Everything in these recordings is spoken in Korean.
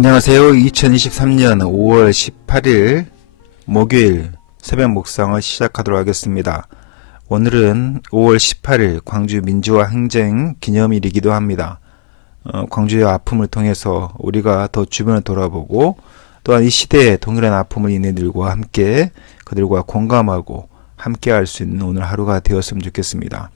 안녕하세요. 2023년 5월 18일 목요일 새벽 묵상을 시작하도록 하겠습니다. 오늘은 5월 18일 광주 민주화 행쟁 기념일이기도 합니다. 광주의 아픔을 통해서 우리가 더 주변을 돌아보고 또한 이 시대의 동일한 아픔을 이네들과 함께 그들과 공감하고 함께 할 수 있는 오늘 하루가 되었으면 좋겠습니다.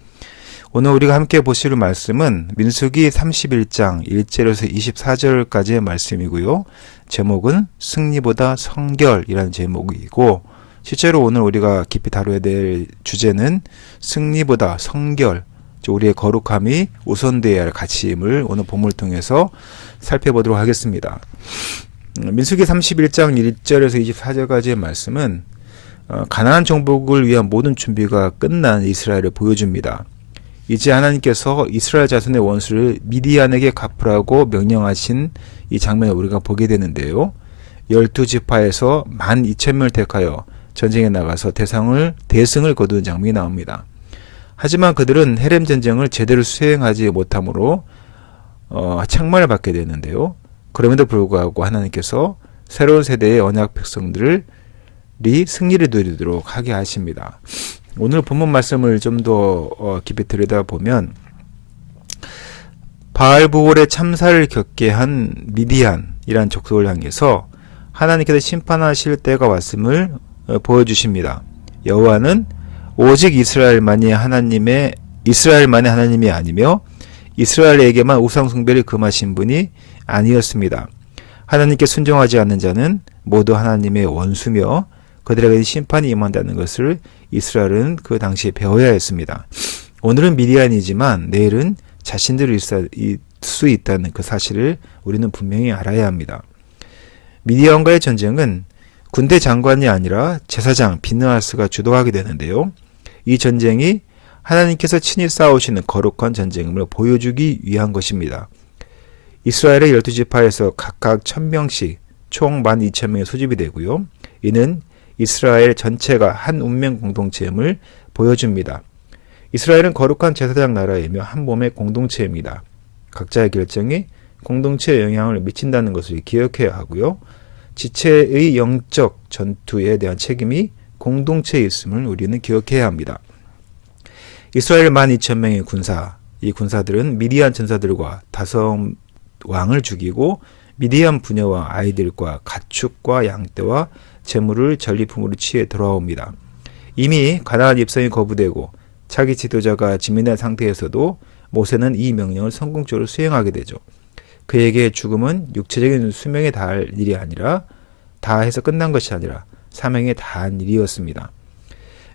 오늘 우리가 함께 보실 말씀은 민수기 31장 1절에서 24절까지의 말씀이고요. 제목은 승리보다 성결이라는 제목이고, 실제로 오늘 우리가 깊이 다뤄야 될 주제는 승리보다 성결, 우리의 거룩함이 우선되어야 할 가치임을 오늘 본문을 통해서 살펴보도록 하겠습니다. 민수기 31장 1절에서 24절까지의 말씀은 가나안 정복을 위한 모든 준비가 끝난 이스라엘을 보여줍니다. 이제 하나님께서 이스라엘 자손의 원수를 미디안에게 갚으라고 명령하신 이 장면을 우리가 보게 되는데요. 12지파에서 12,000명을 택하여 전쟁에 나가서 대승을 거두는 장면이 나옵니다. 하지만 그들은 헤렘 전쟁을 제대로 수행하지 못함으로 책망을 받게 되는데요. 그럼에도 불구하고 하나님께서 새로운 세대의 언약 백성들이 승리를 누리도록 하게 하십니다. 오늘 본문 말씀을 좀 더 깊이 들여다보면 바알부올의 참사를 겪게 한 미디안이라는 족속을 향해서 하나님께서 심판하실 때가 왔음을 보여주십니다. 여호와는 오직 이스라엘만의 하나님이 아니며 이스라엘에게만 우상 숭배를 금하신 분이 아니었습니다. 하나님께 순종하지 않는 자는 모두 하나님의 원수며 그들에게 심판이 임한다는 것을 이스라엘은 그 당시에 배워야 했습니다. 오늘은 미디안이지만 내일은 자신들이 있을 수 있다는 그 사실을 우리는 분명히 알아야 합니다. 미디안과의 전쟁은 군대 장관이 아니라 제사장 비느하스가 주도하게 되는데요. 이 전쟁이 하나님께서 친히 싸우시는 거룩한 전쟁임을 보여주기 위한 것입니다. 이스라엘의 12지파에서 각각 1000명씩 총 12,000명이 소집이 되고요. 이는 이스라엘 전체가 한 운명 공동체임을 보여줍니다. 이스라엘은 거룩한 제사장 나라이며 한 몸의 공동체입니다. 각자의 결정이 공동체에 영향을 미친다는 것을 기억해야 하고요. 지체의 영적 전투에 대한 책임이 공동체에 있음을 우리는 기억해야 합니다. 이스라엘 12,000명의 군사, 이 군사들은 미디안 전사들과 다섯 왕을 죽이고 미디안 부녀와 아이들과 가축과 양떼와 재물을 전리품으로 취해 돌아옵니다. 이미 가나안 입성이 거부되고 차기 지도자가 지민한 상태에서도 모세는 이 명령을 성공적으로 수행하게 되죠. 그에게 죽음은 육체적인 수명에 다할 일이 아니라 다해서 끝난 것이 아니라 사명에 다한 일이었습니다.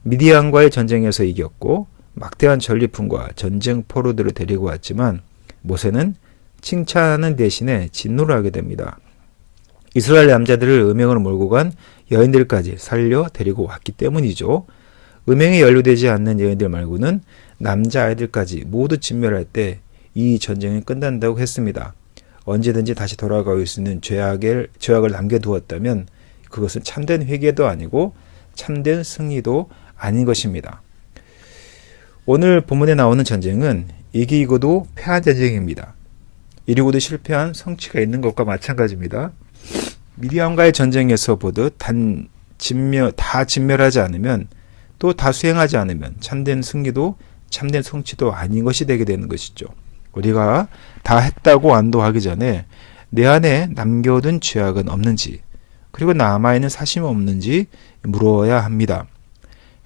미디안과의 전쟁에서 이겼고 막대한 전리품과 전쟁 포로들을 데리고 왔지만 모세는 칭찬하는 대신에 진노를 하게 됩니다. 이스라엘 남자들을 음행으로 몰고 간 여인들까지 살려 데리고 왔기 때문이죠. 음행에 연루되지 않는 여인들 말고는 남자아이들까지 모두 진멸할 때 이 전쟁이 끝난다고 했습니다. 언제든지 다시 돌아갈 수 있는 죄악을 남겨두었다면 그것은 참된 회개도 아니고 참된 승리도 아닌 것입니다. 오늘 본문에 나오는 전쟁은 이기고도 패한 전쟁입니다. 이루고도 실패한 성취가 있는 것과 마찬가지입니다. 미디안과의 전쟁에서 보듯 다 진멸하지 않으면 또 다 수행하지 않으면 참된 승리도 참된 성취도 아닌 것이 되게 되는 것이죠. 우리가 다 했다고 안도하기 전에 내 안에 남겨둔 죄악은 없는지 그리고 남아있는 사심이 없는지 물어야 합니다.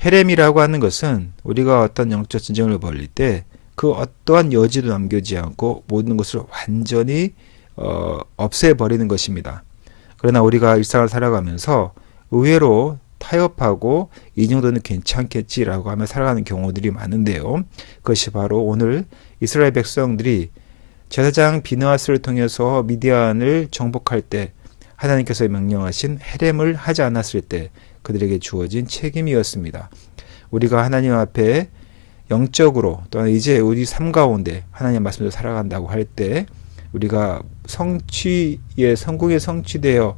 헤렘이라고 하는 것은 우리가 어떤 영적 전쟁을 벌일 때 그 어떠한 여지도 남겨지 않고 모든 것을 완전히 없애버리는 것입니다. 그러나 우리가 일상을 살아가면서 의외로 타협하고 이 정도는 괜찮겠지라고 하며 살아가는 경우들이 많은데요. 그것이 바로 오늘 이스라엘 백성들이 제사장 비느하스를 통해서 미디안을 정복할 때 하나님께서 명령하신 헤렘을 하지 않았을 때 그들에게 주어진 책임이었습니다. 우리가 하나님 앞에 영적으로 또는 이제 우리 삶 가운데 하나님 말씀대로 살아간다고 할 때 우리가 성공에 성취되어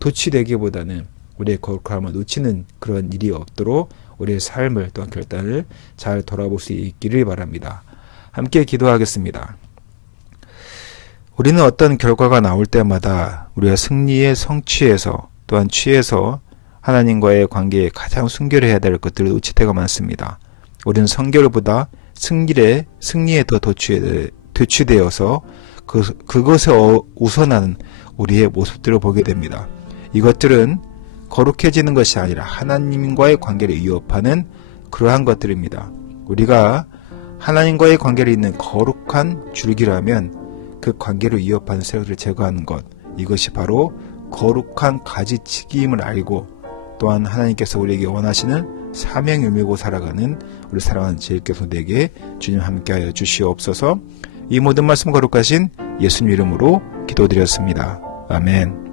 도취되기보다는 우리의 거룩함을 놓치는 그런 일이 없도록 우리의 삶을 또한 결단을 잘 돌아볼 수 있기를 바랍니다. 함께 기도하겠습니다. 우리는 어떤 결과가 나올 때마다 우리가 승리에 성취해서 또한 취해서 하나님과의 관계에 가장 순결해야 될 것들을 놓칠 때가 많습니다. 우리는 성결보다 승리에 더 도취되어서 그것에 우선하는 우리의 모습들을 보게 됩니다. 이것들은 거룩해지는 것이 아니라 하나님과의 관계를 위협하는 그러한 것들입니다. 우리가 하나님과의 관계를 잇는 거룩한 줄기라면 그 관계를 위협하는 세력을 제거하는 것, 이것이 바로 거룩한 가지치기임을 알고 또한 하나님께서 우리에게 원하시는 사명을 밀고 살아가는 우리 사랑하는 제일교회에게 주님 함께하여 주시옵소서. 이 모든 말씀 거룩하신 예수님 이름으로 기도드렸습니다. 아멘.